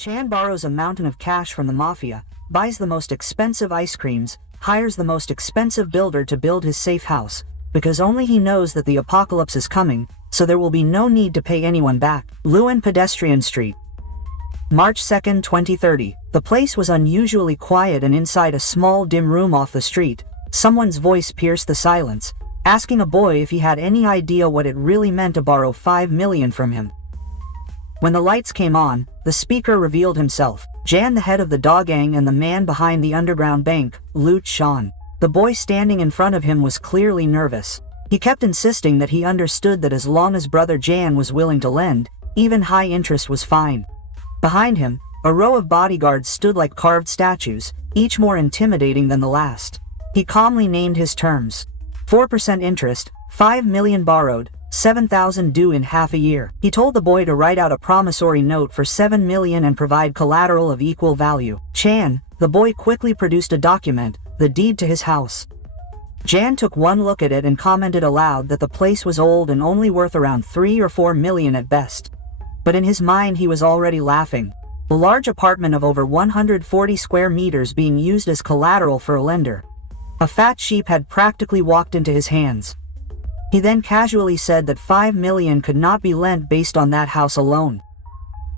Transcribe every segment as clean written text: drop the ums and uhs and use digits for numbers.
Chan borrows a mountain of cash from the Mafia, buys the most expensive ice creams, hires the most expensive builder to build his safe house, because only he knows that the apocalypse is coming, so there will be no need to pay anyone back. Luben Pedestrian Street. March 2, 2030. The place was unusually quiet, and inside a small dim room off the street, someone's voice pierced the silence, asking a boy if he had any idea what it really meant to borrow 5 million from him. When the lights came on, the speaker revealed himself, Jan, the head of the Da gang and the man behind the underground bank, Luben Chin. The boy standing in front of him was clearly nervous. He kept insisting that he understood that as long as brother Jan was willing to lend, even high interest was fine. Behind him, a row of bodyguards stood like carved statues, each more intimidating than the last. He calmly named his terms. 4% interest, 5 million borrowed, 7,000 due in half a year. He told the boy to write out a promissory note for 7 million and provide collateral of equal value. Chan, the boy quickly produced a document, the deed to his house. Jan took one look at it and commented aloud that the place was old and only worth around 3 or 4 million at best. But in his mind he was already laughing. A large apartment of over 140 square meters being used as collateral for a lender. A fat sheep had practically walked into his hands. He then casually said that 5 million could not be lent based on that house alone.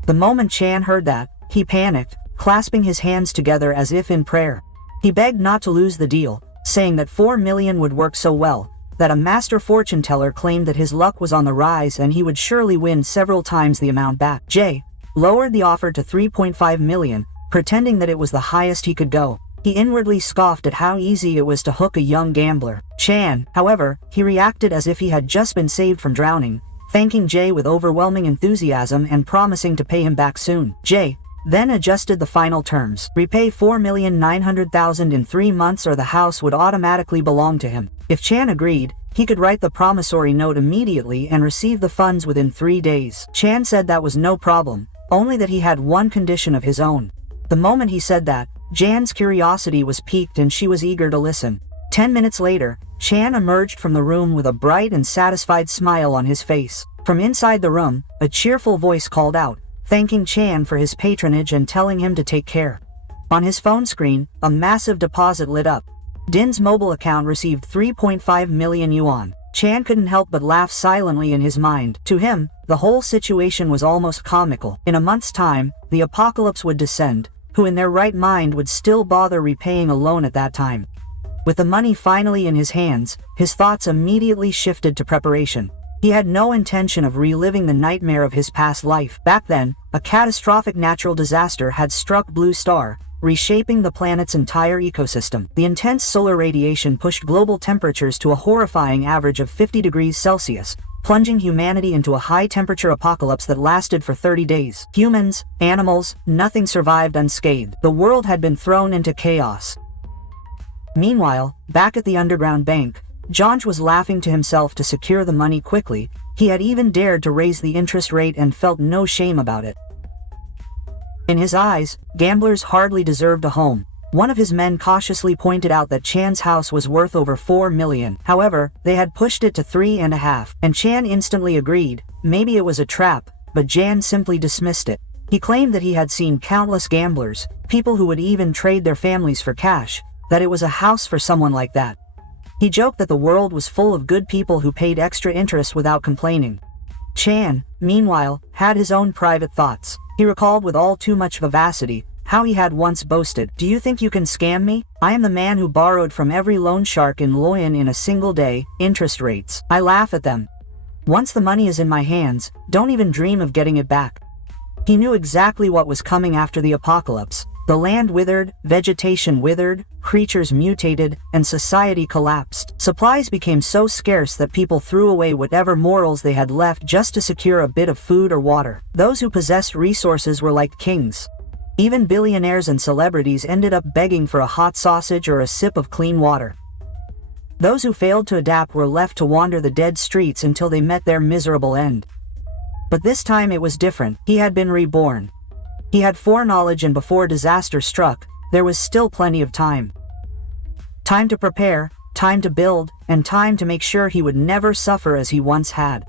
The moment Chan heard that, he panicked, clasping his hands together as if in prayer. He begged not to lose the deal, saying that 4 million would work so well, that a master fortune teller claimed that his luck was on the rise and he would surely win several times the amount back. Jay lowered the offer to 3.5 million, pretending that it was the highest he could go. He inwardly scoffed at how easy it was to hook a young gambler. Chan, however, he reacted as if he had just been saved from drowning, thanking Jay with overwhelming enthusiasm and promising to pay him back soon. Jay then adjusted the final terms. Repay 4,900,000 in 3 months or the house would automatically belong to him. If Chan agreed, he could write the promissory note immediately and receive the funds within 3 days. Chan said that was no problem, only that he had one condition of his own. The moment he said that, Jan's curiosity was piqued and she was eager to listen. 10 minutes later, Chan emerged from the room with a bright and satisfied smile on his face. From inside the room, a cheerful voice called out, thanking Chan for his patronage and telling him to take care. On his phone screen, a massive deposit lit up. Din's mobile account received 3.5 million yuan. Chan couldn't help but laugh silently in his mind. To him, the whole situation was almost comical. In a month's time, the apocalypse would descend. Who in their right mind would still bother repaying a loan at that time? With the money finally in his hands, his thoughts immediately shifted to preparation. He had no intention of reliving the nightmare of his past life. Back then, a catastrophic natural disaster had struck Blue Star, reshaping the planet's entire ecosystem. The intense solar radiation pushed global temperatures to a horrifying average of 50 degrees Celsius, plunging humanity into a high-temperature apocalypse that lasted for 30 days. Humans, animals, nothing survived unscathed. The world had been thrown into chaos. Meanwhile, back at the underground bank, Jonj was laughing to himself to secure the money quickly. He had even dared to raise the interest rate and felt no shame about it. In his eyes, gamblers hardly deserved a home. One of his men cautiously pointed out that Chan's house was worth over 4 million. However, they had pushed it to 3.5, and Chan instantly agreed. Maybe it was a trap, but Jan simply dismissed it. He claimed that he had seen countless gamblers, people who would even trade their families for cash, that it was a house for someone like that. He joked that the world was full of good people who paid extra interest without complaining. Chan, meanwhile, had his own private thoughts. He recalled with all too much vivacity how he had once boasted, "Do you think you can scam me? I am the man who borrowed from every loan shark in Loyan in a single day, interest rates. I laugh at them. Once the money is in my hands, don't even dream of getting it back." He knew exactly what was coming after the apocalypse. The land withered, vegetation withered, creatures mutated, and society collapsed. Supplies became so scarce that people threw away whatever morals they had left just to secure a bit of food or water. Those who possessed resources were like kings. Even billionaires and celebrities ended up begging for a hot sausage or a sip of clean water. Those who failed to adapt were left to wander the dead streets until they met their miserable end. But this time it was different. He had been reborn. He had foreknowledge, and before disaster struck, there was still plenty of time. Time to prepare, time to build, and time to make sure he would never suffer as he once had.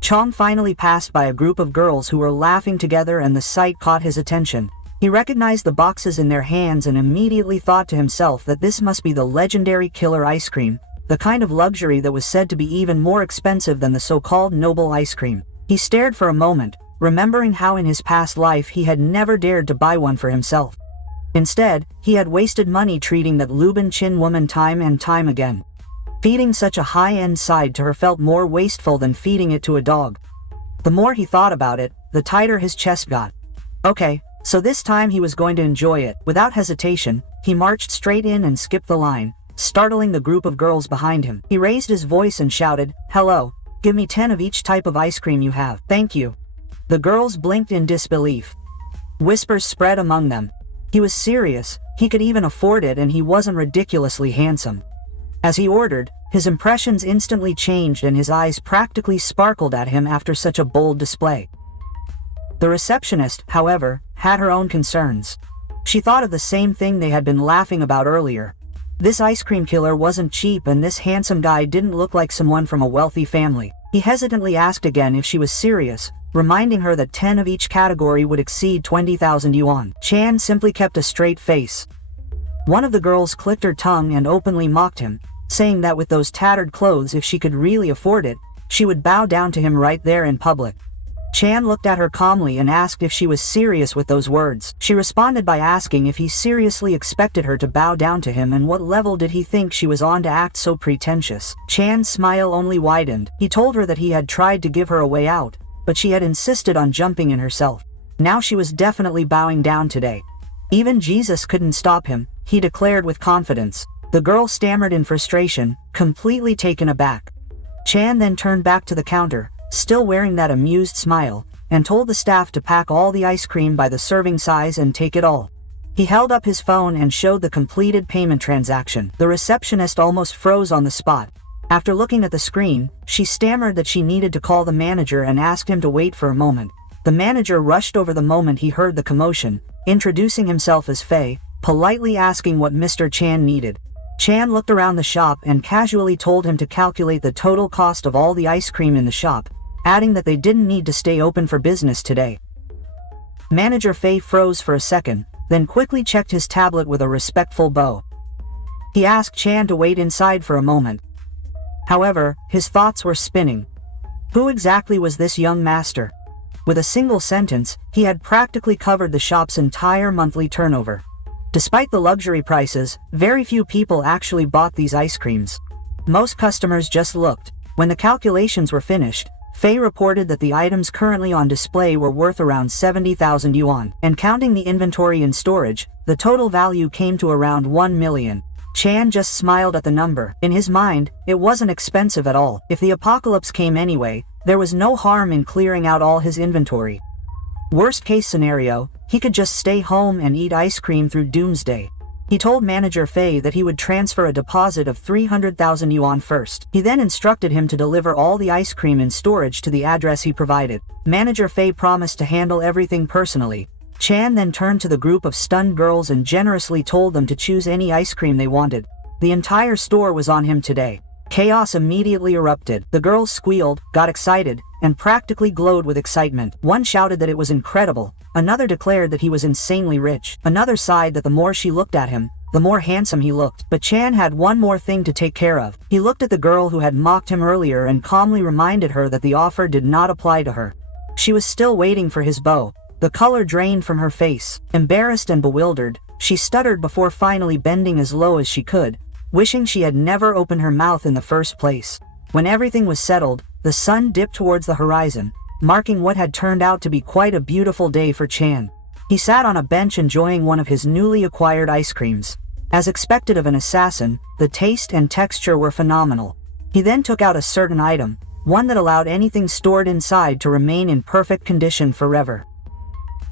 Chang finally passed by a group of girls who were laughing together, and the sight caught his attention. He recognized the boxes in their hands and immediately thought to himself that this must be the legendary killer ice cream, the kind of luxury that was said to be even more expensive than the so-called noble ice cream. He stared for a moment, remembering how in his past life he had never dared to buy one for himself. Instead, he had wasted money treating that Luben Chin woman time and time again. Feeding such a high-end side to her felt more wasteful than feeding it to a dog. The more he thought about it, the tighter his chest got. Okay, so this time he was going to enjoy it. Without hesitation, he marched straight in and skipped the line, startling the group of girls behind him. He raised his voice and shouted, "Hello, give me 10 of each type of ice cream you have. Thank you." The girls blinked in disbelief. Whispers spread among them. He was serious, he could even afford it, and he wasn't ridiculously handsome. As he ordered, his impressions instantly changed and his eyes practically sparkled at him after such a bold display. The receptionist, however, had her own concerns. She thought of the same thing they had been laughing about earlier. This ice cream killer wasn't cheap, and this handsome guy didn't look like someone from a wealthy family. He hesitantly asked again if she was serious, reminding her that 10 of each category would exceed 20,000 yuan. Chan simply kept a straight face. One of the girls clicked her tongue and openly mocked him, saying that with those tattered clothes, if she could really afford it, she would bow down to him right there in public. Chan looked at her calmly and asked if she was serious with those words. She responded by asking if he seriously expected her to bow down to him and what level did he think she was on to act so pretentious. Chan's smile only widened. He told her that he had tried to give her a way out, but she had insisted on jumping in herself. Now she was definitely bowing down today. Even Jesus couldn't stop him, he declared with confidence. The girl stammered in frustration, completely taken aback. Chan then turned back to the counter, still wearing that amused smile, and told the staff to pack all the ice cream by the serving size and take it all. He held up his phone and showed the completed payment transaction. The receptionist almost froze on the spot. After looking at the screen, she stammered that she needed to call the manager and asked him to wait for a moment. The manager rushed over the moment he heard the commotion, introducing himself as Fei, politely asking what Mr. Chan needed. Chan looked around the shop and casually told him to calculate the total cost of all the ice cream in the shop, adding that they didn't need to stay open for business today. Manager Fei froze for a second, then quickly checked his tablet with a respectful bow. He asked Chan to wait inside for a moment. However, his thoughts were spinning. Who exactly was this young master? With a single sentence, he had practically covered the shop's entire monthly turnover. Despite the luxury prices, very few people actually bought these ice creams. Most customers just looked. When the calculations were finished, Fei reported that the items currently on display were worth around 70,000 yuan, and counting the inventory in storage, the total value came to around 1 million. Chan just smiled at the number. In his mind, it wasn't expensive at all. If the apocalypse came anyway, there was no harm in clearing out all his inventory. Worst case scenario, he could just stay home and eat ice cream through doomsday. He told manager Fei that he would transfer a deposit of 300,000 yuan first. He then instructed him to deliver all the ice cream in storage to the address he provided. Manager Fei promised to handle everything personally. Chan then turned to the group of stunned girls and generously told them to choose any ice cream they wanted. The entire store was on him today. Chaos immediately erupted. The girls squealed, got excited, and practically glowed with excitement. One shouted that it was incredible, another declared that he was insanely rich, another sighed that the more she looked at him, the more handsome he looked. But Chan had one more thing to take care of. He looked at the girl who had mocked him earlier and calmly reminded her that the offer did not apply to her. She was still waiting for his bow. The color drained from her face. Embarrassed and bewildered, she stuttered before finally bending as low as she could, wishing she had never opened her mouth in the first place. When everything was settled, the sun dipped towards the horizon, marking what had turned out to be quite a beautiful day for Chan. He sat on a bench enjoying one of his newly acquired ice creams. As expected of an assassin, the taste and texture were phenomenal. He then took out a certain item, one that allowed anything stored inside to remain in perfect condition forever.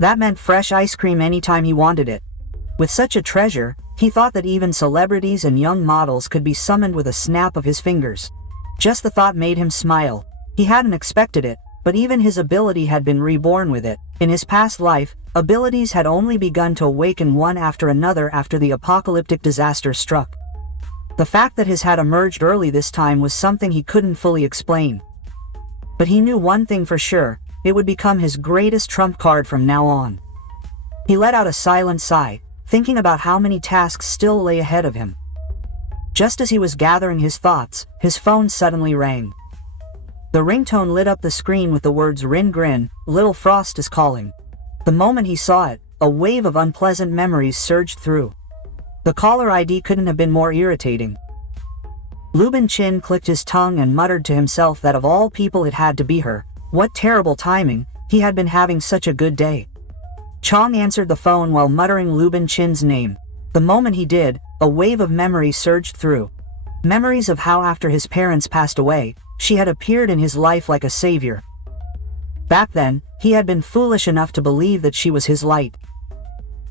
That meant fresh ice cream anytime he wanted it. With such a treasure, he thought that even celebrities and young models could be summoned with a snap of his fingers. Just the thought made him smile. He hadn't expected it, but even his ability had been reborn with it. In his past life, abilities had only begun to awaken one after another after the apocalyptic disaster struck. The fact that his had emerged early this time was something he couldn't fully explain. But he knew one thing for sure, it would become his greatest trump card from now on. He let out a silent sigh, thinking about how many tasks still lay ahead of him. Just as he was gathering his thoughts, his phone suddenly rang. The ringtone lit up the screen with the words "Rin Grin, Little Frost is calling." The moment he saw it, a wave of unpleasant memories surged through. The caller ID couldn't have been more irritating. Luben Chin clicked his tongue and muttered to himself that of all people it had to be her. What terrible timing, he had been having such a good day. Chong answered the phone while muttering Luben Chin's name. The moment he did, a wave of memories surged through. Memories of how after his parents passed away, she had appeared in his life like a savior. Back then, he had been foolish enough to believe that she was his light.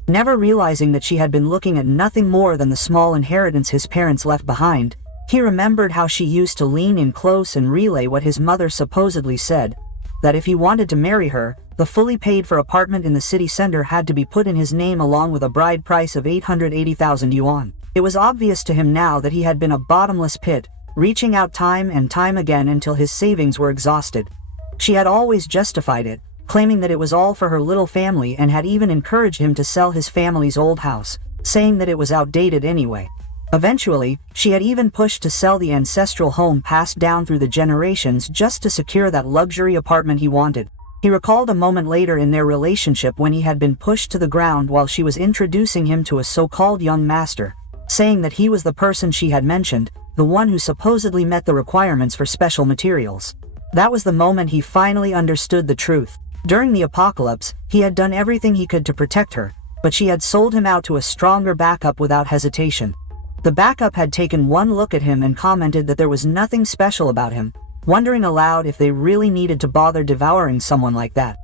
Never realizing that she had been looking at nothing more than the small inheritance his parents left behind, he remembered how she used to lean in close and relay what his mother supposedly said, that if he wanted to marry her, the fully paid-for apartment in the city center had to be put in his name along with a bride price of 880,000 yuan. It was obvious to him now that he had been a bottomless pit, reaching out time and time again until his savings were exhausted. She had always justified it, claiming that it was all for her little family, and had even encouraged him to sell his family's old house, saying that it was outdated anyway. Eventually, she had even pushed to sell the ancestral home passed down through the generations just to secure that luxury apartment he wanted. He recalled a moment later in their relationship when he had been pushed to the ground while she was introducing him to a so-called young master, saying that he was the person she had mentioned, the one who supposedly met the requirements for special materials. That was the moment he finally understood the truth. During the apocalypse, he had done everything he could to protect her, but she had sold him out to a stronger backup without hesitation. The backup had taken one look at him and commented that there was nothing special about him, wondering aloud if they really needed to bother devouring someone like that.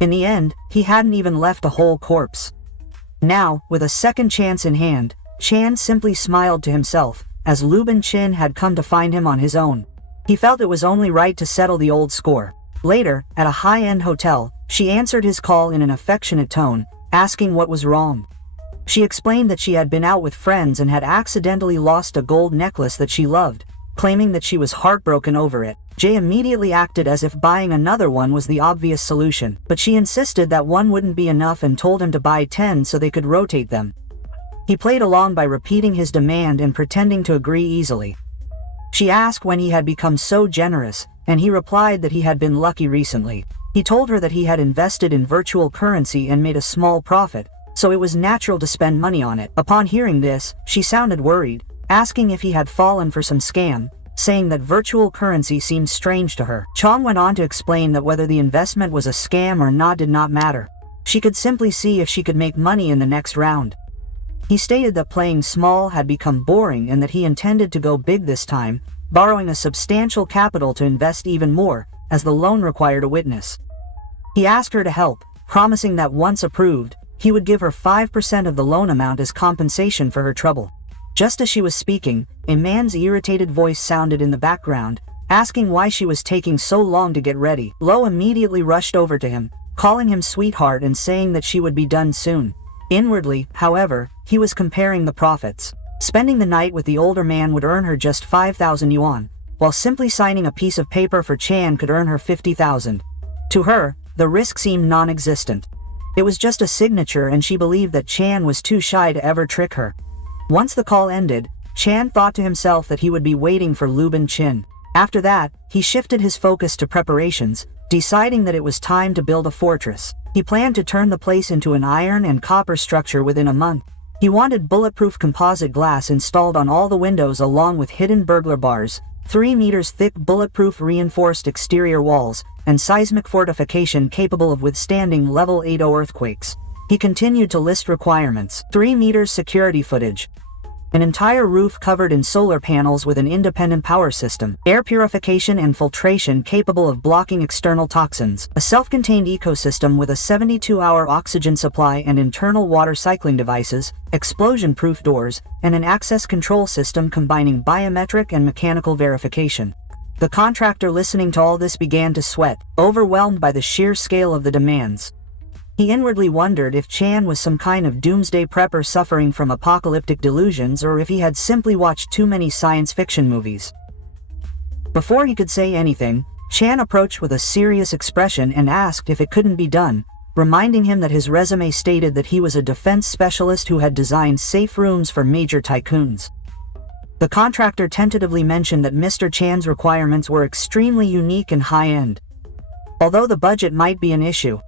In the end, he hadn't even left a whole corpse. Now, with a second chance in hand, Chan simply smiled to himself, as Luben Chin had come to find him on his own. He felt it was only right to settle the old score. Later, at a high-end hotel, she answered his call in an affectionate tone, asking what was wrong. She explained that she had been out with friends and had accidentally lost a gold necklace that she loved, claiming that she was heartbroken over it. Jay immediately acted as if buying another one was the obvious solution, but she insisted that one wouldn't be enough and told him to buy 10 so they could rotate them. He played along by repeating his demand and pretending to agree easily. She asked when he had become so generous, and he replied that he had been lucky recently. He told her that he had invested in virtual currency and made a small profit, so it was natural to spend money on it. Upon hearing this, she sounded worried, asking if he had fallen for some scam, saying that virtual currency seemed strange to her. Chong went on to explain that whether the investment was a scam or not did not matter. She could simply see if she could make money in the next round. He stated that playing small had become boring and that he intended to go big this time, borrowing a substantial capital to invest even more, as the loan required a witness. He asked her to help, promising that once approved, he would give her 5% of the loan amount as compensation for her trouble. Just as she was speaking, a man's irritated voice sounded in the background, asking why she was taking so long to get ready. Lo immediately rushed over to him, calling him sweetheart and saying that she would be done soon. Inwardly, however, he was comparing the profits. Spending the night with the older man would earn her just 5,000 yuan, while simply signing a piece of paper for Chan could earn her 50,000. To her, the risk seemed non-existent. It was just a signature and she believed that Chan was too shy to ever trick her. Once the call ended, Chan thought to himself that he would be waiting for Luben Chin. After that, he shifted his focus to preparations, deciding that it was time to build a fortress. He planned to turn the place into an iron and copper structure within a month. He wanted bulletproof composite glass installed on all the windows along with hidden burglar bars, 3 meters thick bulletproof reinforced exterior walls, and seismic fortification capable of withstanding level 8.0 earthquakes. He continued to list requirements: 3 meters security footage, an entire roof covered in solar panels with an independent power system, air purification and filtration capable of blocking external toxins, a self-contained ecosystem with a 72-hour oxygen supply and internal water cycling devices, explosion-proof doors, and an access control system combining biometric and mechanical verification. The contractor listening to all this began to sweat, overwhelmed by the sheer scale of the demands. He inwardly wondered if Chan was some kind of doomsday prepper suffering from apocalyptic delusions or if he had simply watched too many science fiction movies. Before he could say anything, Chan approached with a serious expression and asked if it couldn't be done, reminding him that his resume stated that he was a defense specialist who had designed safe rooms for major tycoons. The contractor tentatively mentioned that Mr. Chan's requirements were extremely unique and high-end, although the budget might be an issue.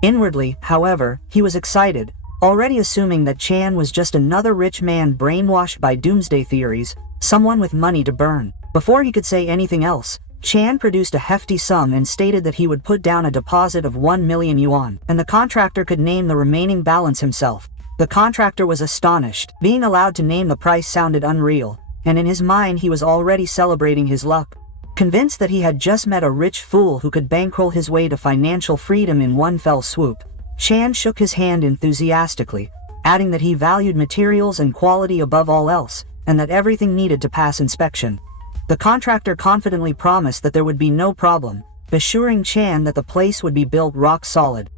Inwardly, however, he was excited, already assuming that Chan was just another rich man brainwashed by doomsday theories, someone with money to burn. Before he could say anything else, Chan produced a hefty sum and stated that he would put down a deposit of 1 million yuan, and the contractor could name the remaining balance himself. The contractor was astonished. Being allowed to name the price sounded unreal, and in his mind he was already celebrating his luck. Convinced that he had just met a rich fool who could bankroll his way to financial freedom in one fell swoop, Chan shook his hand enthusiastically, adding that he valued materials and quality above all else, and that everything needed to pass inspection. The contractor confidently promised that there would be no problem, assuring Chan that the place would be built rock solid.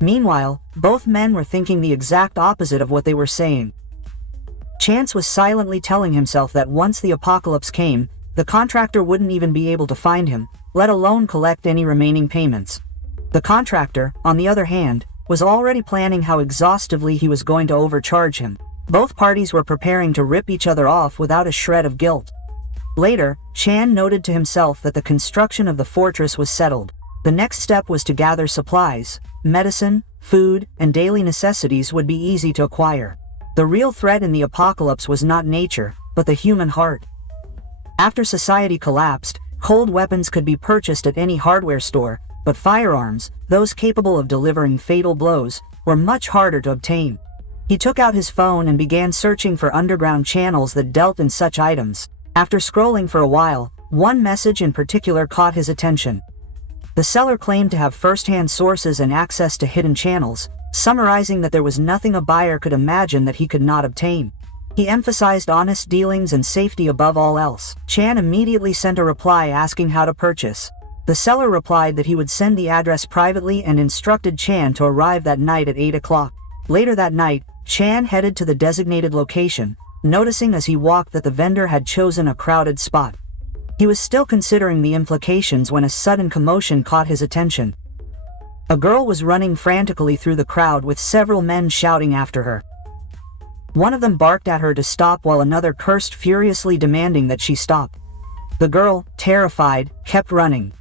Meanwhile, both men were thinking the exact opposite of what they were saying. Chance was silently telling himself that once the apocalypse came, the contractor wouldn't even be able to find him, let alone collect any remaining payments. The contractor, on the other hand, was already planning how exhaustively he was going to overcharge him. Both parties were preparing to rip each other off without a shred of guilt. Later, Chan noted to himself that the construction of the fortress was settled. The next step was to gather supplies. Medicine, food, and daily necessities would be easy to acquire. The real threat in the apocalypse was not nature, but the human heart. After society collapsed, cold weapons could be purchased at any hardware store, but firearms, those capable of delivering fatal blows, were much harder to obtain. He took out his phone and began searching for underground channels that dealt in such items. After scrolling for a while, one message in particular caught his attention. The seller claimed to have first-hand sources and access to hidden channels, summarizing that there was nothing a buyer could imagine that he could not obtain. He emphasized honest dealings and safety above all else. Chan immediately sent a reply asking how to purchase. The seller replied that he would send the address privately and instructed Chan to arrive that night at 8 o'clock. Later that night, Chan headed to the designated location, noticing as he walked that the vendor had chosen a crowded spot. He was still considering the implications when a sudden commotion caught his attention. A girl was running frantically through the crowd with several men shouting after her. One of them barked at her to stop while another cursed furiously, demanding that she stop. The girl, terrified, kept running.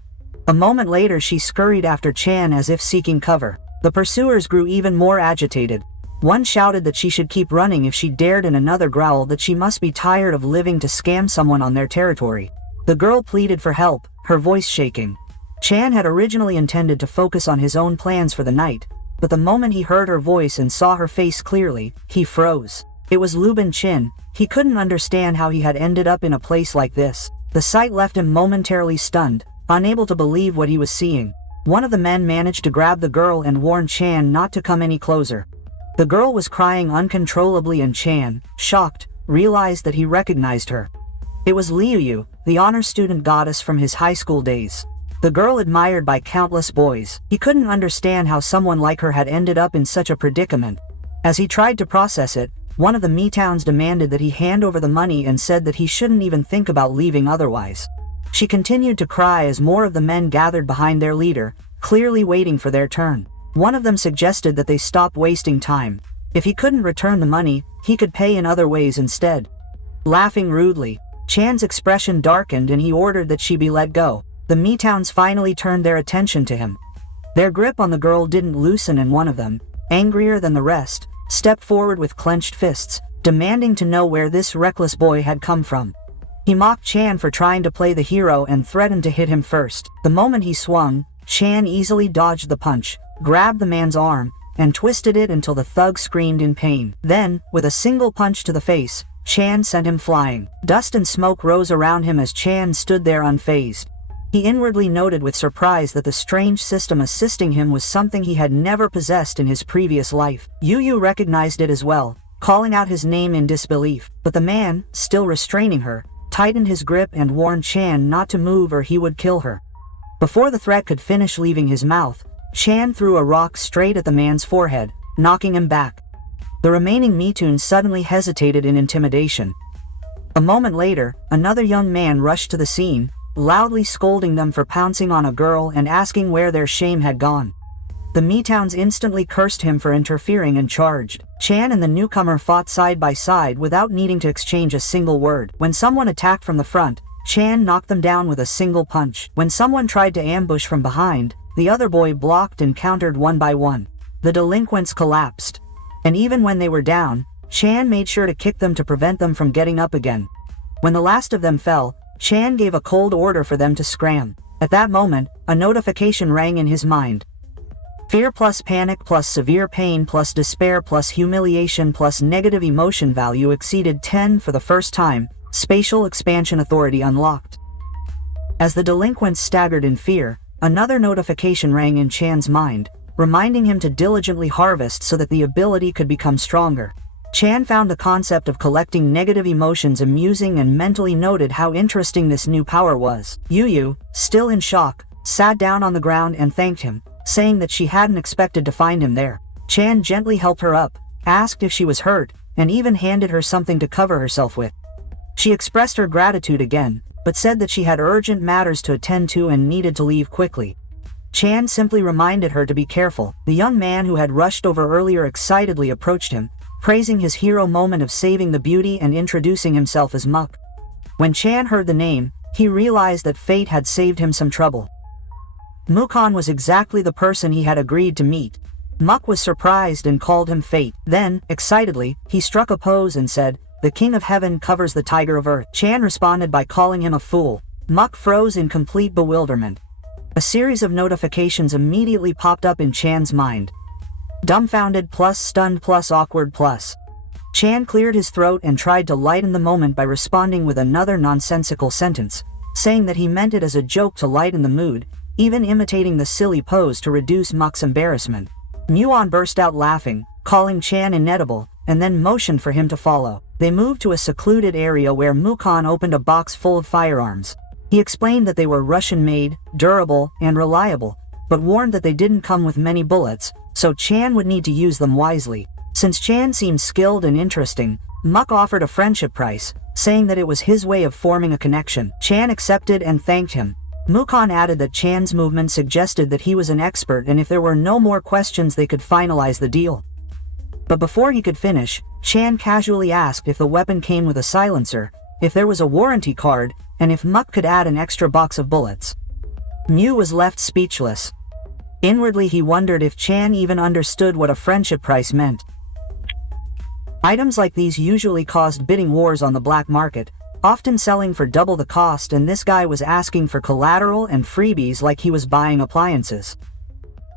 A moment later she scurried after Chan as if seeking cover. The pursuers grew even more agitated. One shouted that she should keep running if she dared, and another growled that she must be tired of living to scam someone on their territory. The girl pleaded for help, her voice shaking. Chan had originally intended to focus on his own plans for the night, but the moment he heard her voice and saw her face clearly, he froze. It was Luben Chin. He couldn't understand how he had ended up in a place like this. The sight left him momentarily stunned, unable to believe what he was seeing. One of the men managed to grab the girl and warn Chan not to come any closer. The girl was crying uncontrollably, and Chan, shocked, realized that he recognized her. It was Liuyu, the honor student goddess from his high school days. The girl admired by countless boys. He couldn't understand how someone like her had ended up in such a predicament. As he tried to process it, one of the Metowns demanded that he hand over the money and said that he shouldn't even think about leaving otherwise. She continued to cry as more of the men gathered behind their leader, clearly waiting for their turn. One of them suggested that they stop wasting time. If he couldn't return the money, he could pay in other ways instead. Laughing rudely, Chan's expression darkened and he ordered that she be let go. The Metowns finally turned their attention to him. Their grip on the girl didn't loosen, and one of them, angrier than the rest, stepped forward with clenched fists, demanding to know where this reckless boy had come from. He mocked Chan for trying to play the hero and threatened to hit him first. The moment he swung, Chan easily dodged the punch, grabbed the man's arm, and twisted it until the thug screamed in pain. Then, with a single punch to the face, Chan sent him flying. Dust and smoke rose around him as Chan stood there unfazed. He inwardly noted with surprise that the strange system assisting him was something he had never possessed in his previous life. Yu recognized it as well, calling out his name in disbelief, but the man, still restraining her, tightened his grip and warned Chan not to move or he would kill her. Before the threat could finish leaving his mouth, Chan threw a rock straight at the man's forehead, knocking him back. The remaining Metun suddenly hesitated in intimidation. A moment later, another young man rushed to the scene, loudly scolding them for pouncing on a girl and asking where their shame had gone. The Mitowns instantly cursed him for interfering and charged. Chan and the newcomer fought side by side without needing to exchange a single word. When someone attacked from the front, Chan knocked them down with a single punch. When someone tried to ambush from behind, the other boy blocked and countered one by one. The delinquents collapsed. And even when they were down, Chan made sure to kick them to prevent them from getting up again. When the last of them fell, Chan gave a cold order for them to scram. At that moment, a notification rang in his mind. Fear plus panic plus severe pain plus despair plus humiliation plus negative emotion value exceeded 10 for the first time. Spatial expansion authority unlocked. As the delinquents staggered in fear, another notification rang in Chan's mind, reminding him to diligently harvest so that the ability could become stronger. Chan found the concept of collecting negative emotions amusing and mentally noted how interesting this new power was. Yu, still in shock, sat down on the ground and thanked him, saying that she hadn't expected to find him there. Chan gently helped her up, asked if she was hurt, and even handed her something to cover herself with. She expressed her gratitude again, but said that she had urgent matters to attend to and needed to leave quickly. Chan simply reminded her to be careful. The young man who had rushed over earlier excitedly approached him, praising his hero moment of saving the beauty and introducing himself as Muk. When Chan heard the name, he realized that fate had saved him some trouble. Mukon was exactly the person he had agreed to meet. Muk was surprised and called him Fate. Then, excitedly, he struck a pose and said, "The King of Heaven covers the Tiger of Earth." Chan responded by calling him a fool. Muk froze in complete bewilderment. A series of notifications immediately popped up in Chan's mind. Dumbfounded plus stunned plus awkward plus. Chan cleared his throat and tried to lighten the moment by responding with another nonsensical sentence, saying that he meant it as a joke to lighten the mood, even imitating the silly pose to reduce Muk's embarrassment. Muon burst out laughing, calling Chan inedible, and then motioned for him to follow. They moved to a secluded area where Mukon opened a box full of firearms. He explained that they were Russian-made, durable, and reliable, but warned that they didn't come with many bullets, so Chan would need to use them wisely. Since Chan seemed skilled and interesting, Muk offered a friendship price, saying that it was his way of forming a connection. Chan accepted and thanked him. Mukon added that Chan's movement suggested that he was an expert and if there were no more questions they could finalize the deal. But before he could finish, Chan casually asked if the weapon came with a silencer, if there was a warranty card, and if Muk could add an extra box of bullets. Mu was left speechless. Inwardly he wondered if Chan even understood what a friendship price meant. Items like these usually caused bidding wars on the black market, often selling for double the cost, and this guy was asking for collateral and freebies like he was buying appliances.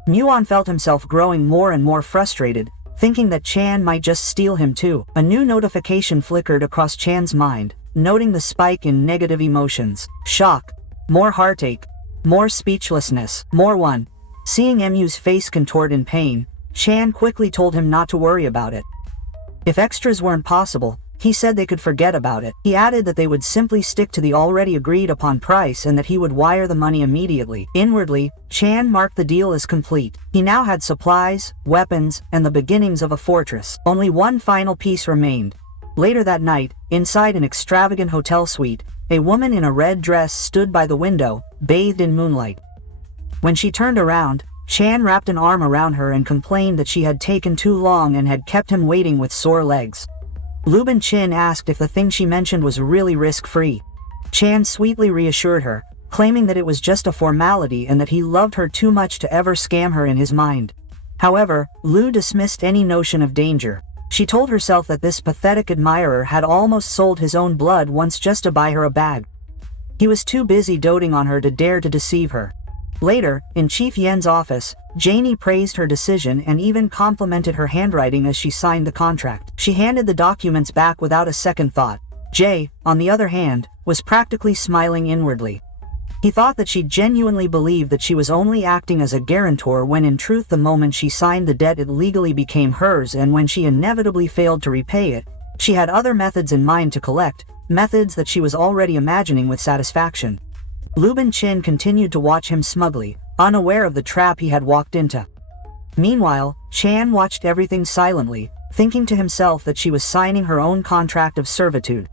Muon felt himself growing more and more frustrated, thinking that Chan might just steal him too. A new notification flickered across Chan's mind, noting the spike in negative emotions. Shock, more heartache, more speechlessness, more one. Seeing Mu's face contort in pain, Chan quickly told him not to worry about it. If extras weren't possible, he said they could forget about it. He added that they would simply stick to the already agreed upon price and that he would wire the money immediately. Inwardly, Chan marked the deal as complete. He now had supplies, weapons, and the beginnings of a fortress. Only one final piece remained. Later that night, inside an extravagant hotel suite, a woman in a red dress stood by the window, bathed in moonlight. When she turned around, Chan wrapped an arm around her and complained that she had taken too long and had kept him waiting with sore legs. Luben Chin asked if the thing she mentioned was really risk-free. Chan sweetly reassured her, claiming that it was just a formality and that he loved her too much to ever scam her in his mind. However, Lu dismissed any notion of danger. She told herself that this pathetic admirer had almost sold his own blood once just to buy her a bag. He was too busy doting on her to dare to deceive her. Later, in Chief Yen's office, Janie praised her decision and even complimented her handwriting as she signed the contract. She handed the documents back without a second thought. Jay, on the other hand, was practically smiling inwardly. He thought that she genuinely believed that she was only acting as a guarantor when in truth the moment she signed the debt it legally became hers, and when she inevitably failed to repay it, she had other methods in mind to collect, methods that she was already imagining with satisfaction. Luben Chin continued to watch him smugly, unaware of the trap he had walked into. Meanwhile, Chan watched everything silently, thinking to himself that she was signing her own contract of servitude.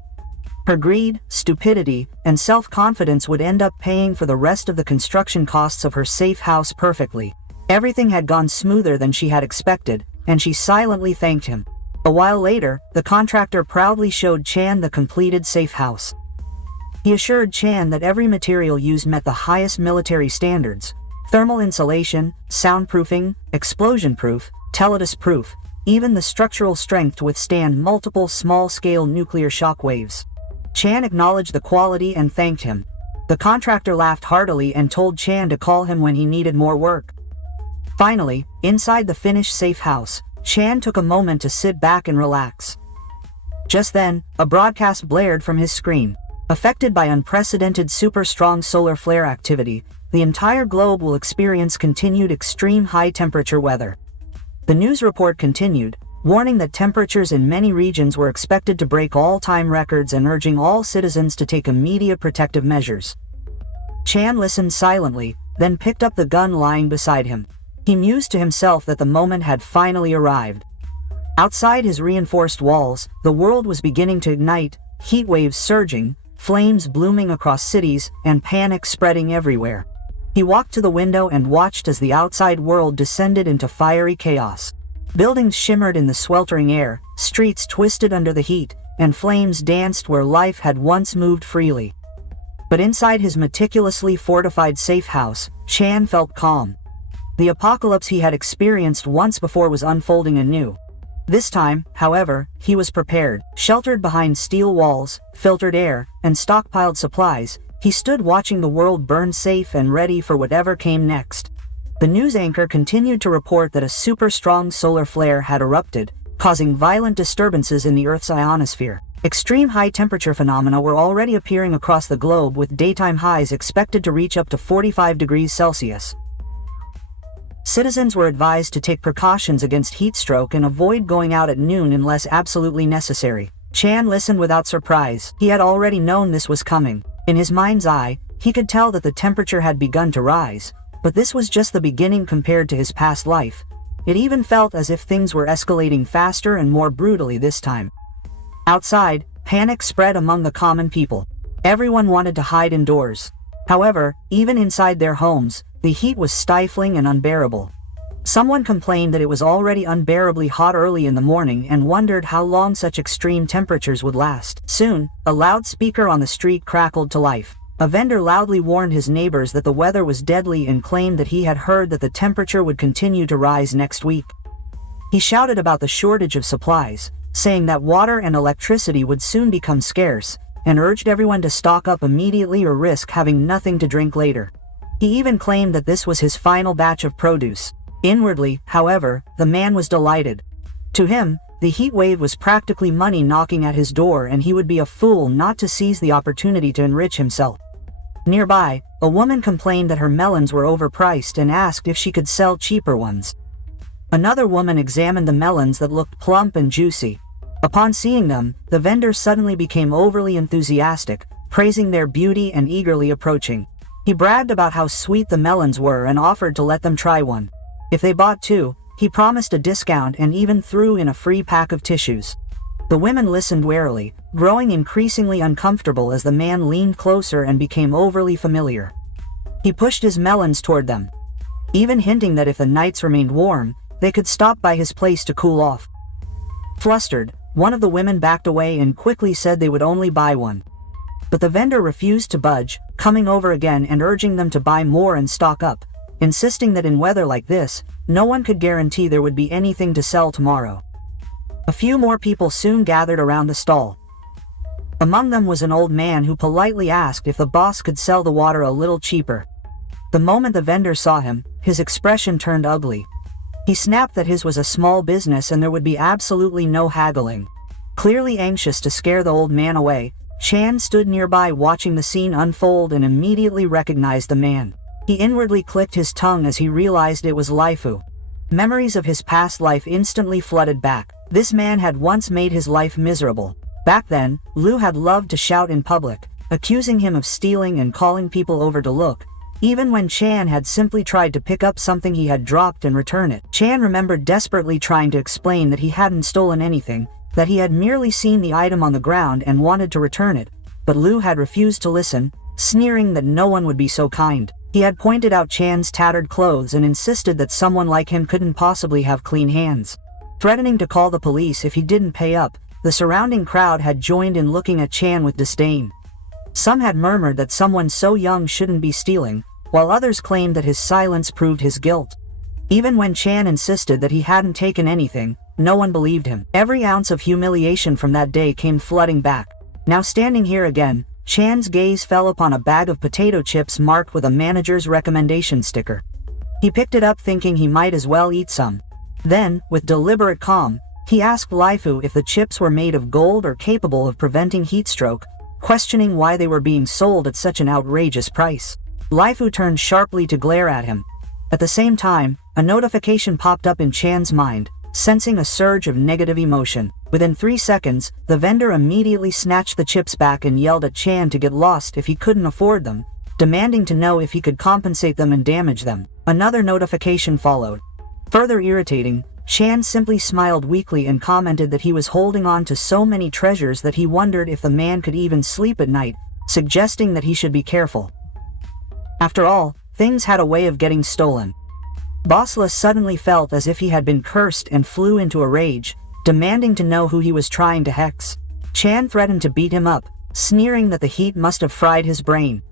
Her greed, stupidity, and self-confidence would end up paying for the rest of the construction costs of her safe house perfectly. Everything had gone smoother than she had expected, and she silently thanked him. A while later, the contractor proudly showed Chan the completed safe house. He assured Chan that every material used met the highest military standards: thermal insulation, soundproofing, explosion-proof, teletus-proof, even the structural strength to withstand multiple small-scale nuclear shock waves. Chan acknowledged the quality and thanked him. The contractor laughed heartily and told Chan to call him when he needed more work. Finally, inside the finished safe house, Chan took a moment to sit back and relax. Just then, a broadcast blared from his screen. Affected by unprecedented super-strong solar flare activity, the entire globe will experience continued extreme high-temperature weather. The news report continued, warning that temperatures in many regions were expected to break all-time records and urging all citizens to take immediate protective measures. Chan listened silently, then picked up the gun lying beside him. He mused to himself that the moment had finally arrived. Outside his reinforced walls, the world was beginning to ignite, heat waves surging, flames blooming across cities, and panic spreading everywhere. He walked to the window and watched as the outside world descended into fiery chaos. Buildings shimmered in the sweltering air, streets twisted under the heat, and flames danced where life had once moved freely. But inside his meticulously fortified safe house, Chan felt calm. The apocalypse he had experienced once before was unfolding anew. This time, however, he was prepared. Sheltered behind steel walls, filtered air, and stockpiled supplies, he stood watching the world burn safe and ready for whatever came next. The news anchor continued to report that a super-strong solar flare had erupted, causing violent disturbances in the Earth's ionosphere. Extreme high-temperature phenomena were already appearing across the globe, with daytime highs expected to reach up to 45 degrees Celsius. Citizens were advised to take precautions against heat stroke and avoid going out at noon unless absolutely necessary. Chan listened without surprise. He had already known this was coming. In his mind's eye, he could tell that the temperature had begun to rise, but this was just the beginning compared to his past life. It even felt as if things were escalating faster and more brutally this time. Outside, panic spread among the common people. Everyone wanted to hide indoors. However, even inside their homes, the heat was stifling and unbearable. Someone complained that it was already unbearably hot early in the morning and wondered how long such extreme temperatures would last. Soon, a loudspeaker on the street crackled to life. A vendor loudly warned his neighbors that the weather was deadly and claimed that he had heard that the temperature would continue to rise next week. He shouted about the shortage of supplies, saying that water and electricity would soon become scarce, and urged everyone to stock up immediately or risk having nothing to drink later. He even claimed that this was his final batch of produce. Inwardly, however, the man was delighted. To him, the heat wave was practically money knocking at his door, and he would be a fool not to seize the opportunity to enrich himself. Nearby, a woman complained that her melons were overpriced and asked if she could sell cheaper ones. Another woman examined the melons that looked plump and juicy. Upon seeing them, the vendor suddenly became overly enthusiastic, praising their beauty and eagerly approaching. He bragged about how sweet the melons were and offered to let them try one. If they bought two, he promised a discount and even threw in a free pack of tissues. The women listened warily, growing increasingly uncomfortable as the man leaned closer and became overly familiar. He pushed his melons toward them, even hinting that if the nights remained warm, they could stop by his place to cool off. Flustered, one of the women backed away and quickly said they would only buy one. But the vendor refused to budge, coming over again and urging them to buy more and stock up, insisting that in weather like this, no one could guarantee there would be anything to sell tomorrow. A few more people soon gathered around the stall. Among them was an old man who politely asked if the boss could sell the water a little cheaper. The moment the vendor saw him, his expression turned ugly. He snapped that his was a small business and there would be absolutely no haggling. Clearly anxious to scare the old man away, Chan stood nearby watching the scene unfold and immediately recognized the man. He inwardly clicked his tongue as he realized it was Lifu. Memories of his past life instantly flooded back. This man had once made his life miserable. Back then, Lu had loved to shout in public, accusing him of stealing and calling people over to look, even when Chan had simply tried to pick up something he had dropped and return it. Chan remembered desperately trying to explain that he hadn't stolen anything, that he had merely seen the item on the ground and wanted to return it, but Lu had refused to listen, sneering that no one would be so kind. He had pointed out Chan's tattered clothes and insisted that someone like him couldn't possibly have clean hands. Threatening to call the police if he didn't pay up, the surrounding crowd had joined in looking at Chan with disdain. Some had murmured that someone so young shouldn't be stealing, while others claimed that his silence proved his guilt. Even when Chan insisted that he hadn't taken anything, no one believed him. Every ounce of humiliation from that day came flooding back. Now standing here again, Chan's gaze fell upon a bag of potato chips marked with a manager's recommendation sticker. He picked it up thinking he might as well eat some. Then, with deliberate calm, he asked Lifu if the chips were made of gold or capable of preventing heat stroke, questioning why they were being sold at such an outrageous price. Lifu turned sharply to glare at him. At the same time, a notification popped up in Chan's mind, sensing a surge of negative emotion. Within 3 seconds, the vendor immediately snatched the chips back and yelled at Chan to get lost if he couldn't afford them, demanding to know if he could compensate them and damage them. Another notification followed. Further irritating, Chan simply smiled weakly and commented that he was holding on to so many treasures that he wondered if the man could even sleep at night, suggesting that he should be careful. After all, things had a way of getting stolen. Bosla suddenly felt as if he had been cursed and flew into a rage, demanding to know who he was trying to hex. Chan threatened to beat him up, sneering that the heat must have fried his brain.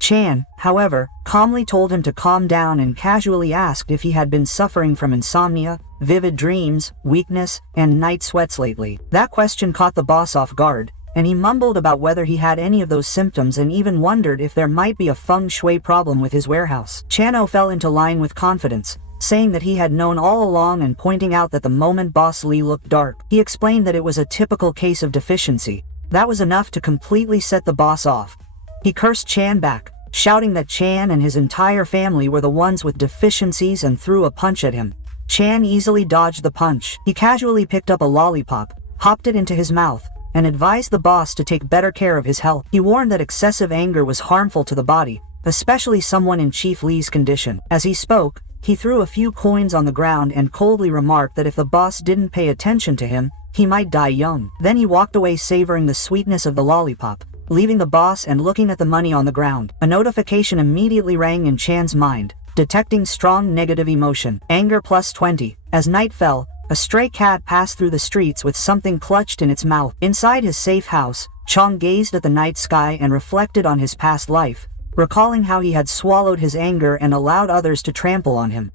Chan, however, calmly told him to calm down and casually asked if he had been suffering from insomnia, vivid dreams, weakness, and night sweats lately. That question caught the boss off guard, and he mumbled about whether he had any of those symptoms and even wondered if there might be a feng shui problem with his warehouse. Chano fell into line with confidence, saying that he had known all along and pointing out that the moment Boss Lee looked dark, he explained that it was a typical case of deficiency. That was enough to completely set the boss off. He cursed Chan back, shouting that Chan and his entire family were the ones with deficiencies and threw a punch at him. Chan easily dodged the punch. He casually picked up a lollipop, hopped it into his mouth, and advised the boss to take better care of his health. He warned that excessive anger was harmful to the body, especially someone in Chief Lee's condition. As he spoke, he threw a few coins on the ground and coldly remarked that if the boss didn't pay attention to him, he might die young. Then he walked away savoring the sweetness of the lollipop, leaving the boss and looking at the money on the ground. A notification immediately rang in Chan's mind, detecting strong negative emotion. Anger plus 20. As night fell, a stray cat passed through the streets with something clutched in its mouth. Inside his safe house, Chong gazed at the night sky and reflected on his past life, recalling how he had swallowed his anger and allowed others to trample on him.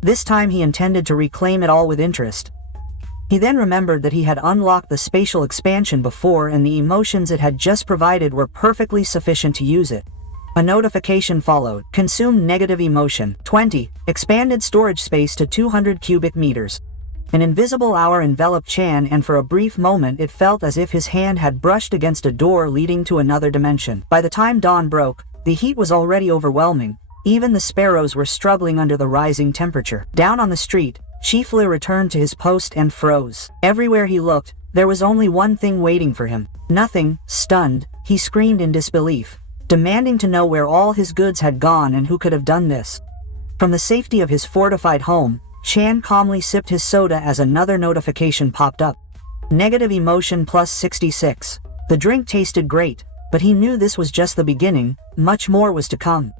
This time he intended to reclaim it all with interest. He then remembered that he had unlocked the spatial expansion before and the emotions it had just provided were perfectly sufficient to use it. A notification followed. Consumed negative emotion. 20. Expanded storage space to 200 cubic meters. An invisible hour enveloped Chan and for a brief moment it felt as if his hand had brushed against a door leading to another dimension. By the time dawn broke, the heat was already overwhelming. Even the sparrows were struggling under the rising temperature. Down on the street, Chief Li returned to his post and froze. Everywhere he looked, there was only one thing waiting for him. Nothing. Stunned, he screamed in disbelief, demanding to know where all his goods had gone and who could have done this. From the safety of his fortified home, Chan calmly sipped his soda as another notification popped up. Negative emotion plus 66. The drink tasted great, but he knew this was just the beginning, much more was to come.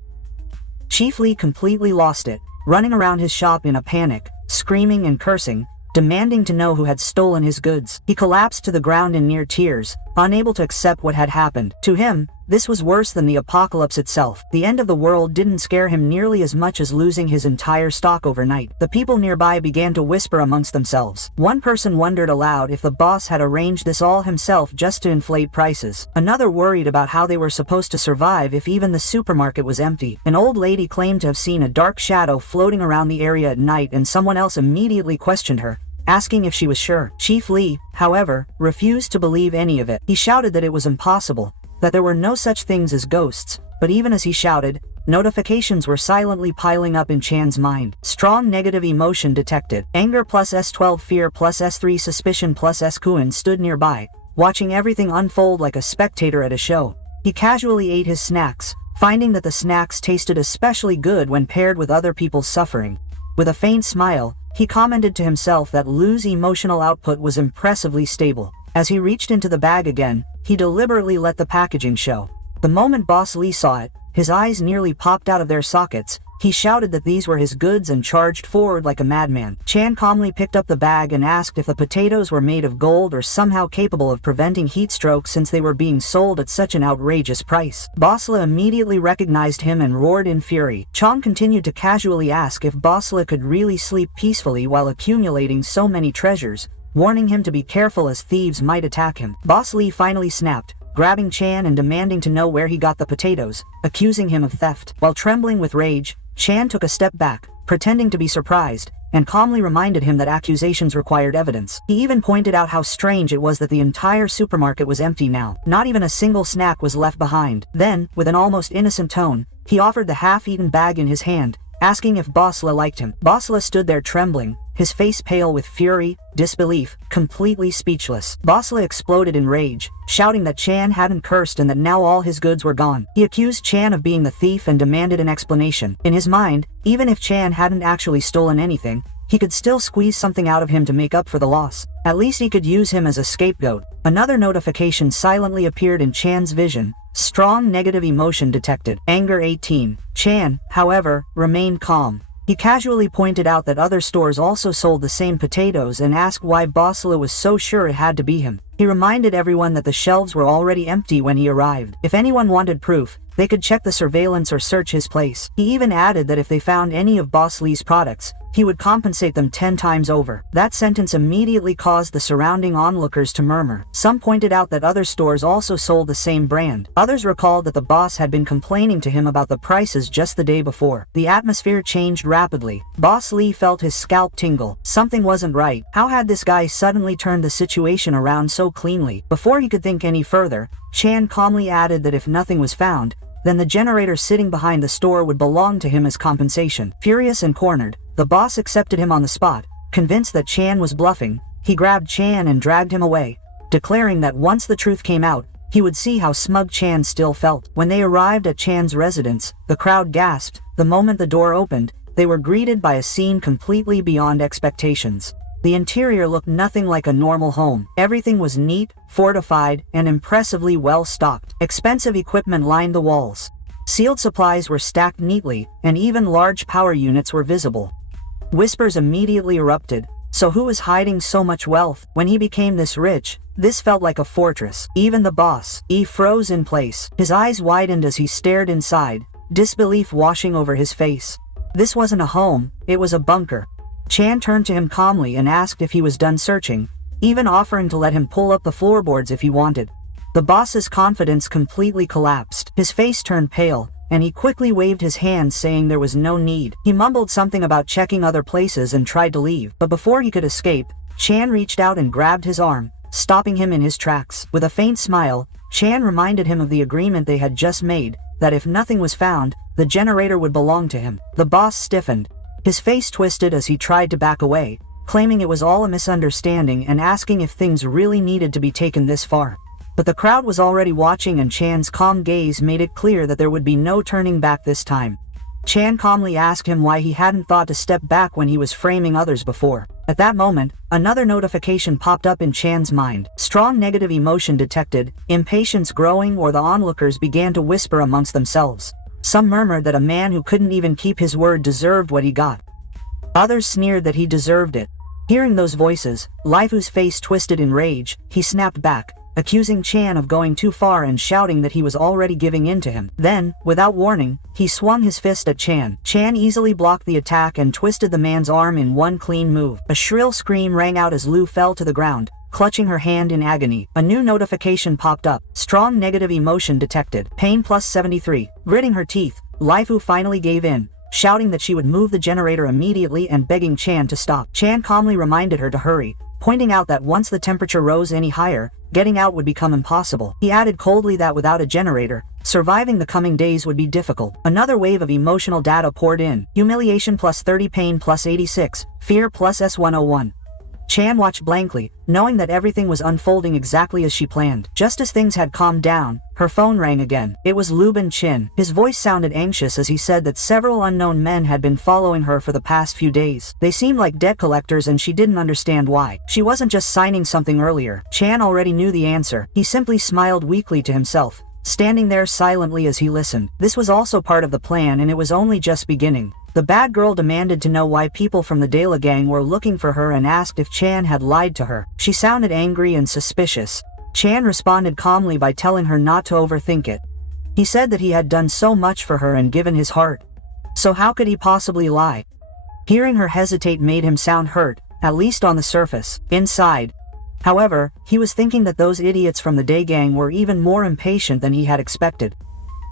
Chief Li completely lost it, running around his shop in a panic, screaming and cursing, demanding to know who had stolen his goods. He collapsed to the ground in near tears, unable to accept what had happened. To him, this was worse than the apocalypse itself. The end of the world didn't scare him nearly as much as losing his entire stock overnight. The people nearby began to whisper amongst themselves. One person wondered aloud if the boss had arranged this all himself just to inflate prices. Another worried about how they were supposed to survive if even the supermarket was empty. An old lady claimed to have seen a dark shadow floating around the area at night, and someone else immediately questioned her, asking if she was sure. Chief Li, however, refused to believe any of it. He shouted that it was impossible, that there were no such things as ghosts, but even as he shouted, notifications were silently piling up in Chan's mind. Strong negative emotion detected. Anger plus S12, fear plus S3, suspicion plus S. stood nearby, watching everything unfold like a spectator at a show. He casually ate his snacks, finding that the snacks tasted especially good when paired with other people's suffering. With a faint smile, He commented to himself that Lu's emotional output was impressively stable. As he reached into the bag again, he deliberately let the packaging show. The moment Boss Lee saw it, his eyes nearly popped out of their sockets. He shouted that these were his goods and charged forward like a madman. Chan calmly picked up the bag and asked if the potatoes were made of gold or somehow capable of preventing heat stroke since they were being sold at such an outrageous price. Boss Lee immediately recognized him and roared in fury. Chang continued to casually ask if Boss Lee could really sleep peacefully while accumulating so many treasures, warning him to be careful as thieves might attack him. Boss Lee finally snapped, grabbing Chan and demanding to know where he got the potatoes, accusing him of theft. While trembling with rage, Chan took a step back, pretending to be surprised, and calmly reminded him that accusations required evidence. He even pointed out how strange it was that the entire supermarket was empty now. Not even a single snack was left behind. Then, with an almost innocent tone, he offered the half-eaten bag in his hand, asking if Boss Lee liked him. Boss Lee stood there trembling, his face pale with fury, disbelief, completely speechless. Boss Lee exploded in rage, shouting that Chan hadn't cursed and that now all his goods were gone. He accused Chan of being the thief and demanded an explanation. In his mind, even if Chan hadn't actually stolen anything, he could still squeeze something out of him to make up for the loss. At least he could use him as a scapegoat. Another notification silently appeared in Chan's vision. Strong negative emotion detected. Anger 18. Chan, however, remained calm. He casually pointed out that other stores also sold the same potatoes and asked why Boss Lee was so sure it had to be him. He reminded everyone that the shelves were already empty when he arrived. If anyone wanted proof, they could check the surveillance or search his place. He even added that if they found any of Boss Lee's products, he would compensate them 10 times over. That sentence immediately caused the surrounding onlookers to murmur. Some pointed out that other stores also sold the same brand. Others recalled that the boss had been complaining to him about the prices just the day before. The atmosphere changed rapidly. Boss Lee felt his scalp tingle. Something wasn't right. How had this guy suddenly turned the situation around so cleanly? Before he could think any further, Chan calmly added that if nothing was found, then the generator sitting behind the store would belong to him as compensation. Furious and cornered, the boss accepted him on the spot. Convinced that Chan was bluffing, he grabbed Chan and dragged him away, declaring that once the truth came out, he would see how smug Chan still felt. When they arrived at Chan's residence, the crowd gasped. The moment the door opened, they were greeted by a scene completely beyond expectations. The interior looked nothing like a normal home. Everything was neat, fortified, and impressively well stocked. Expensive equipment lined the walls. Sealed supplies were stacked neatly, and even large power units were visible. Whispers immediately erupted. So who was hiding so much wealth? When he became this rich, this felt like a fortress. Even the boss, froze in place. His eyes widened as he stared inside, disbelief washing over his face. This wasn't a home, it was a bunker. Chan turned to him calmly and asked if he was done searching, even offering to let him pull up the floorboards if he wanted. The boss's confidence completely collapsed. His face turned pale, and he quickly waved his hand saying there was no need. He mumbled something about checking other places and tried to leave, but before he could escape, Chan reached out and grabbed his arm, stopping him in his tracks. With a faint smile, Chan reminded him of the agreement they had just made, that if nothing was found, the generator would belong to him. The boss stiffened. His face twisted as he tried to back away, claiming it was all a misunderstanding and asking if things really needed to be taken this far. But the crowd was already watching and Chan's calm gaze made it clear that there would be no turning back this time. Chan calmly asked him why he hadn't thought to step back when he was framing others before. At that moment, another notification popped up in Chan's mind. Strong negative emotion detected, impatience growing, or the onlookers began to whisper amongst themselves. Some murmured that a man who couldn't even keep his word deserved what he got. Others sneered that he deserved it. Hearing those voices, Laifu's face twisted in rage. He snapped back, accusing Chan of going too far and shouting that he was already giving in to him. Then, without warning, he swung his fist at Chan. Chan easily blocked the attack and twisted the man's arm in one clean move. A shrill scream rang out as Lu fell to the ground, clutching her hand in agony. A new notification popped up. Strong negative emotion detected. Pain plus 73. Gritting her teeth, Laifu finally gave in, shouting that she would move the generator immediately and begging Chan to stop. Chan calmly reminded her to hurry, pointing out that once the temperature rose any higher, getting out would become impossible. He added coldly that without a generator, surviving the coming days would be difficult. Another wave of emotional data poured in. Humiliation plus 30, pain plus 86, fear plus S101. Chan watched blankly, knowing that everything was unfolding exactly as she planned. Just as things had calmed down, her phone rang again. It was Luben Chin. His voice sounded anxious as he said that several unknown men had been following her for the past few days. They seemed like debt collectors and she didn't understand why. She wasn't just signing something earlier. Chan already knew the answer. He simply smiled weakly to himself, standing there silently as he listened. This was also part of the plan and it was only just beginning. The bad girl demanded to know why people from the Dela gang were looking for her and asked if Chan had lied to her. She sounded angry and suspicious. Chan responded calmly by telling her not to overthink it. He said that he had done so much for her and given his heart. So how could he possibly lie? Hearing her hesitate made him sound hurt, at least on the surface. Inside, however, he was thinking that those idiots from the Day gang were even more impatient than he had expected.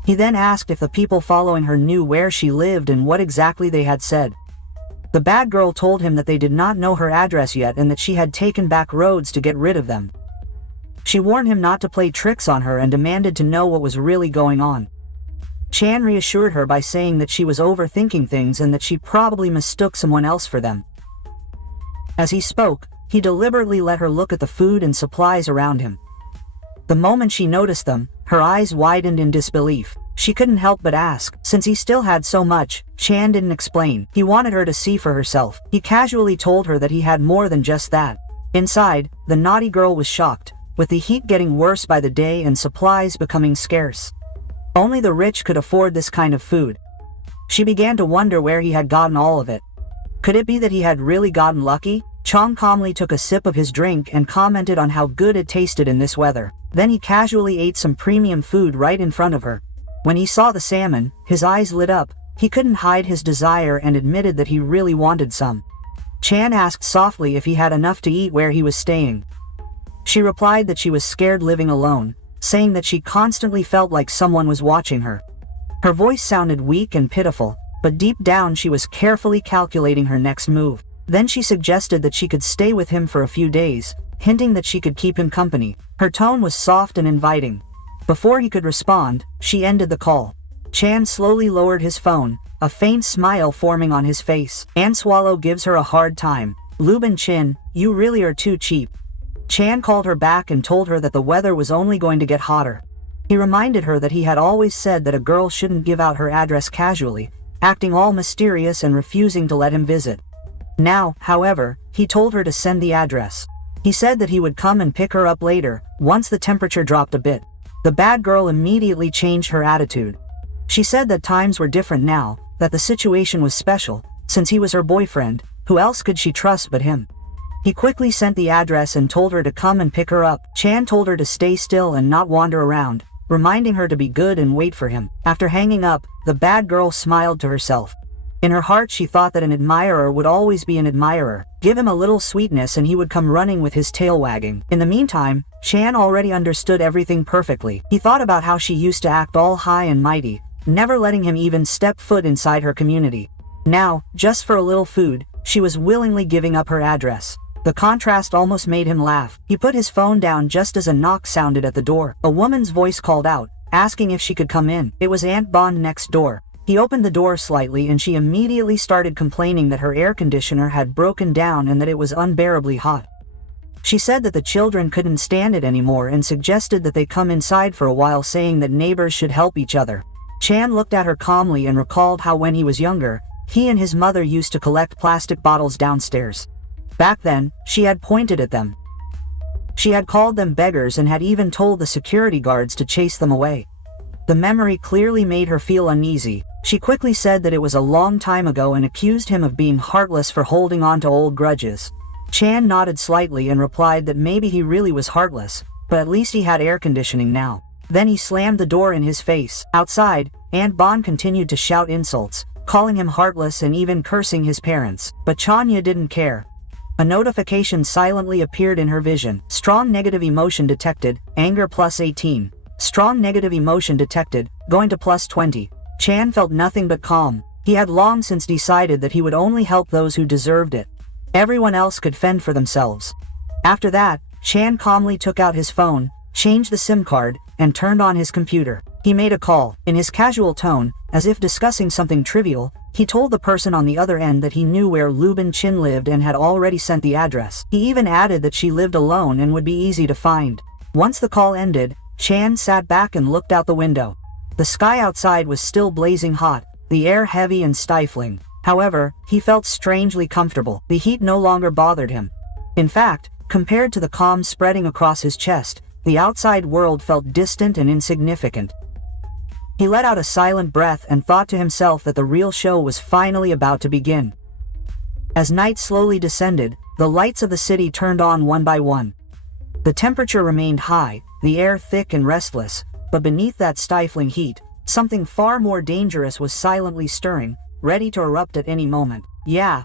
He then asked if the people following her knew where she lived and what exactly they had said. The bad girl told him that they did not know her address yet and that she had taken back roads to get rid of them. She warned him not to play tricks on her and demanded to know what was really going on. Chan reassured her by saying that she was overthinking things and that she probably mistook someone else for them. As he spoke, he deliberately let her look at the food and supplies around him. The moment she noticed them, her eyes widened in disbelief. She couldn't help but ask. Since he still had so much, Chan didn't explain. He wanted her to see for herself. He casually told her that he had more than just that. Inside, the naughty girl was shocked, with the heat getting worse by the day and supplies becoming scarce. Only the rich could afford this kind of food. She began to wonder where he had gotten all of it. Could it be that he had really gotten lucky? Chong calmly took a sip of his drink and commented on how good it tasted in this weather. Then he casually ate some premium food right in front of her. When he saw the salmon, his eyes lit up. He couldn't hide his desire and admitted that he really wanted some. Chan asked softly if he had enough to eat where he was staying. She replied that she was scared living alone, saying that she constantly felt like someone was watching her. Her voice sounded weak and pitiful, but deep down she was carefully calculating her next move. Then she suggested that she could stay with him for a few days, hinting that she could keep him company. Her tone was soft and inviting. Before he could respond, she ended the call. Chan slowly lowered his phone, a faint smile forming on his face. Ann Swallow gives her a hard time. Luben Chin, you really are too cheap. Chan called her back and told her that the weather was only going to get hotter. He reminded her that he had always said that a girl shouldn't give out her address casually, acting all mysterious and refusing to let him visit. Now, however, he told her to send the address. He said that he would come and pick her up later, once the temperature dropped a bit. The bad girl immediately changed her attitude. She said that times were different now, that the situation was special, since he was her boyfriend. Who else could she trust but him? He quickly sent the address and told her to come and pick her up. Chan told her to stay still and not wander around, reminding her to be good and wait for him. After hanging up, the bad girl smiled to herself. In her heart she thought that an admirer would always be an admirer. Give him a little sweetness and he would come running with his tail wagging. In the meantime, Chan already understood everything perfectly. He thought about how she used to act all high and mighty, never letting him even step foot inside her community. Now, just for a little food, she was willingly giving up her address. The contrast almost made him laugh. He put his phone down just as a knock sounded at the door. A woman's voice called out, asking if she could come in. It was Aunt Bond next door. He opened the door slightly and she immediately started complaining that her air conditioner had broken down and that it was unbearably hot. She said that the children couldn't stand it anymore and suggested that they come inside for a while, saying that neighbors should help each other. Chan looked at her calmly and recalled how when he was younger, he and his mother used to collect plastic bottles downstairs. Back then, she had pointed at them. She had called them beggars and had even told the security guards to chase them away. The memory clearly made her feel uneasy. She quickly said that it was a long time ago and accused him of being heartless for holding on to old grudges. Chan nodded slightly and replied that maybe he really was heartless, but at least he had air conditioning now. Then he slammed the door in his face. Outside, Aunt Bon continued to shout insults, calling him heartless and even cursing his parents. But Chanya didn't care. A notification silently appeared in her vision. Strong negative emotion detected, anger plus 18. Strong negative emotion detected, going to plus 20. Chan felt nothing but calm. He had long since decided that he would only help those who deserved it. Everyone else could fend for themselves. After that, Chan calmly took out his phone, changed the SIM card, and turned on his computer. He made a call. In his casual tone, as if discussing something trivial, He told the person on the other end that he knew where Luben Chin lived and had already sent the address. He even added that she lived alone and would be easy to find. Once the call ended, Chan sat back and looked out the window. The sky outside was still blazing hot, the air heavy and stifling. However, he felt strangely comfortable. The heat no longer bothered him. In fact, compared to the calm spreading across his chest, the outside world felt distant and insignificant. He let out a silent breath and thought to himself that the real show was finally about to begin. As night slowly descended, the lights of the city turned on one by one. The temperature remained high, the air thick and restless, but beneath that stifling heat, something far more dangerous was silently stirring, ready to erupt at any moment. Yeah,